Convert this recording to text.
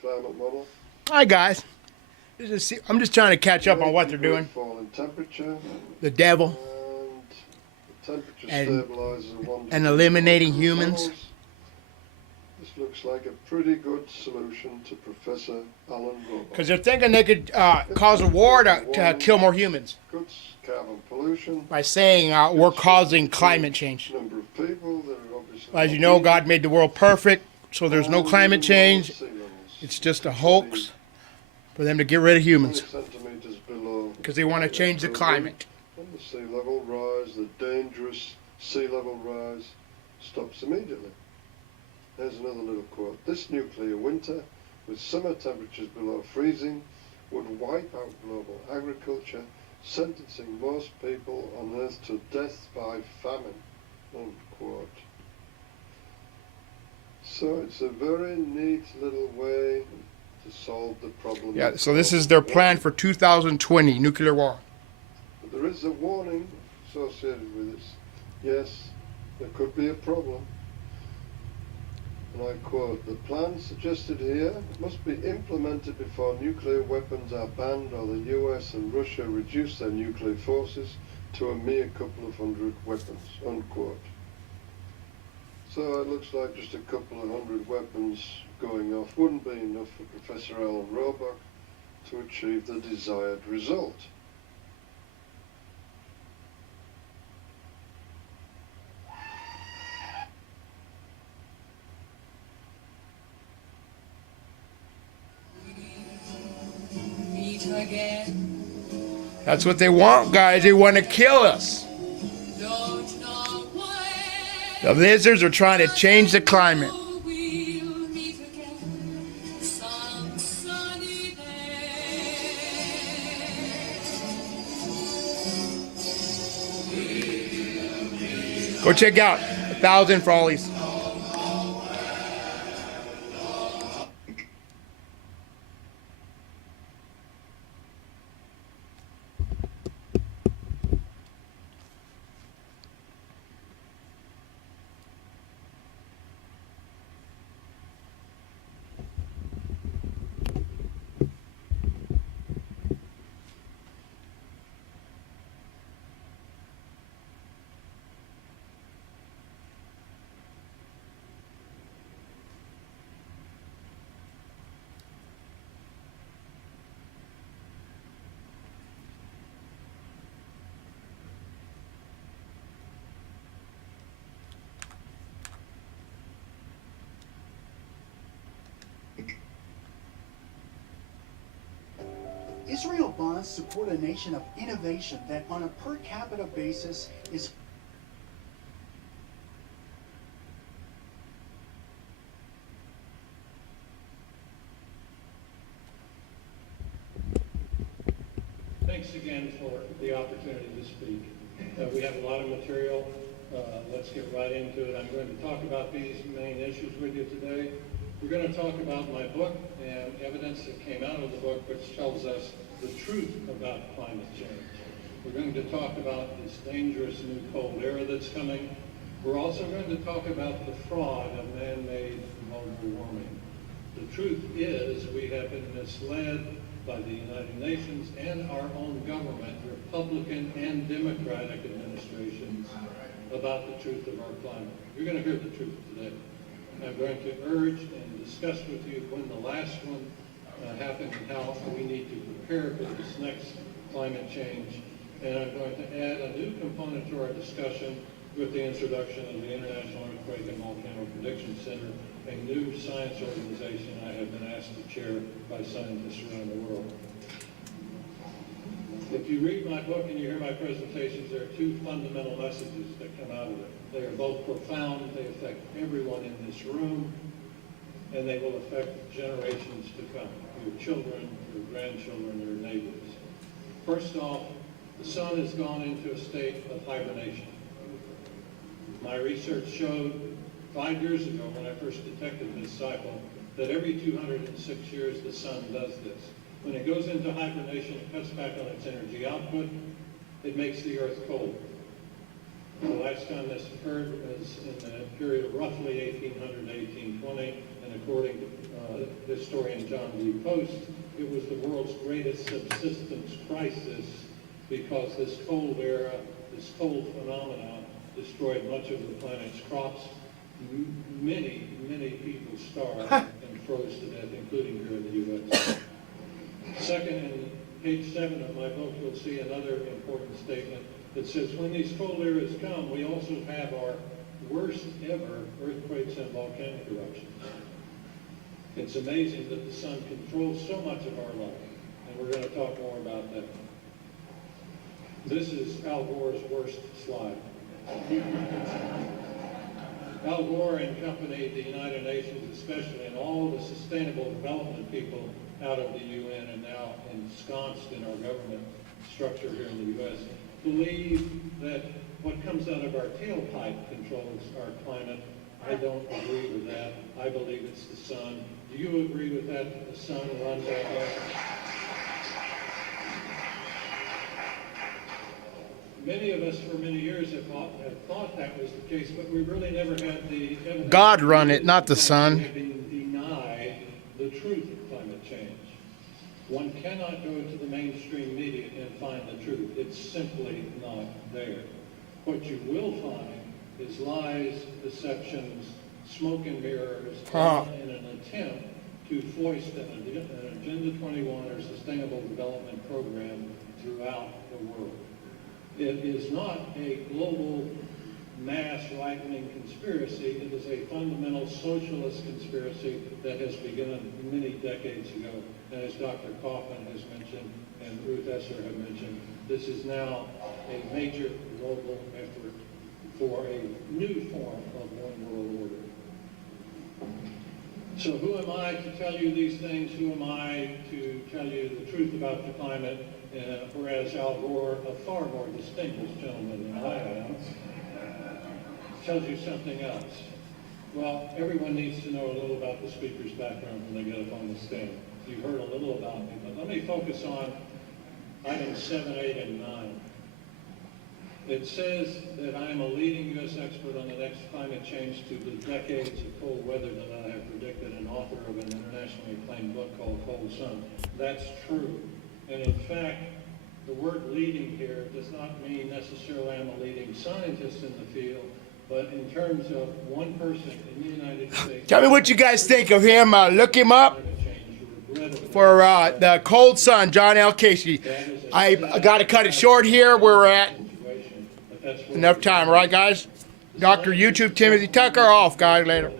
climate model. Hi guys. I'm just trying to catch up on what they're doing. Fall in temperature. The devil. And the temperature And stabilizer eliminating humans. levels. This looks like a pretty good solution to Professor Alan Robock. Because they're thinking they could cause a war to kill more humans. Cuts carbon pollution. By saying we're causing climate change. Number of people that are obviously. As you know, God made the world perfect, so there's no climate change. It's just a hoax for them to get rid of humans. Because they want to change the climate. And the sea level rise, the dangerous sea level rise, stops immediately. There's another little quote. This nuclear winter, with summer temperatures below freezing, would wipe out global agriculture, sentencing most people on Earth to death by famine. Unquote. So it's a very neat little way to solve the problem. Yeah, so this is their plan for 2020, nuclear war. But there is a warning associated with this. Yes, there could be a problem. And I quote, the plan suggested here must be implemented before nuclear weapons are banned or the US and Russia reduce their nuclear forces to a mere couple of hundred weapons, unquote. So it looks like just a couple of hundred weapons going off wouldn't be enough for Professor Alan Robock to achieve the desired result. That's what they want, guys. They want to kill us. The lizards are trying to change the climate. Go check out 1,000 for Ollies. Israel bonds support a nation of innovation that on a per capita basis is Thanks again for the opportunity to speak. We have a lot of material. Let's get right into it. I'm going to talk about these main issues with you today. We're going to talk about my book and evidence that came out of the book which tells us the truth about climate change. We're going to talk about this dangerous new cold era that's coming. We're also going to talk about the fraud of man-made global warming. The truth is we have been misled by the United Nations and our own government, Republican and Democratic administrations, about the truth of our climate. You're going to hear the truth today. I'm going to urge and discuss with you when the last one happened and how we need to prepare for this next climate change. And I'm going to add a new component to our discussion with the introduction of the International Earthquake and Volcano Prediction Center, a new science organization I have been asked to chair by scientists around the world. If you read my book and you hear my presentations, there are two fundamental messages that come out of it. They are both profound, they affect everyone in this room, and they will affect generations to come, your children, your grandchildren, your neighbors. First off, the sun has gone into a state of hibernation. My research showed 5 years ago when I first detected this cycle that every 206 years the sun does this. When it goes into hibernation, it cuts back on its energy output. It makes the earth cold. The last time this occurred was in the period of roughly 1800 to 1820, and and according to historian John D. Post, it was the world's greatest subsistence crisis because this cold era, this cold phenomenon destroyed much of the planet's crops. Many, many people starved and froze to death, including here in the U.S. Second, in page 7 of my book, you'll see another important statement that says, when these cold eras come, we also have our worst ever earthquakes and volcanic eruptions. It's amazing that the sun controls so much of our life, and we're going to talk more about that. This is Al Gore's worst slide. Al Gore and company, the United Nations especially, and all the sustainable development people out of the UN and now ensconced in our government structure here in the U.S., believe that what comes out of our tailpipe controls our climate. I don't agree with that. I believe it's the sun. Do you agree with that? The sun runs that way? Many of us for many years have thought that was the case, but we really never had the evidence. God run it, not the sun. Deny the truth of climate change. One cannot go to the mainstream media and find the truth. It's simply not there. What you will find is lies, deceptions, smoke and mirrors, in an attempt to foist an Agenda 21 or Sustainable Development Program throughout the world. It is not a global mass right-wing conspiracy. It is a fundamental socialist conspiracy that has begun many decades ago. And as Dr. Kaufman has mentioned and Ruth Esser have mentioned, this is now a major global effort for a new form of one world order. So who am I to tell you these things? Who am I to tell you the truth about the climate? Whereas Al Gore, a far more distinguished gentleman than I am, tells you something else. Well, everyone needs to know a little about the speaker's background when they get up on the stand. You've heard a little about me, but let me focus on items 7, 8, and 9. It says that I am a leading U.S. expert on the next climate change to the decades of cold weather that I have predicted, and author of an internationally acclaimed book called Cold Sun. That's true. And in fact, the word leading here does not mean necessarily I'm a leading scientist in the field, but in terms of one person in the United States. Tell me what you guys think of him. Look him up for the Cold Sun, John L. Casey. I got to cut it short here. We're at enough time, right, guys? Dr. YouTube Timothy Tucker off, guys. Later.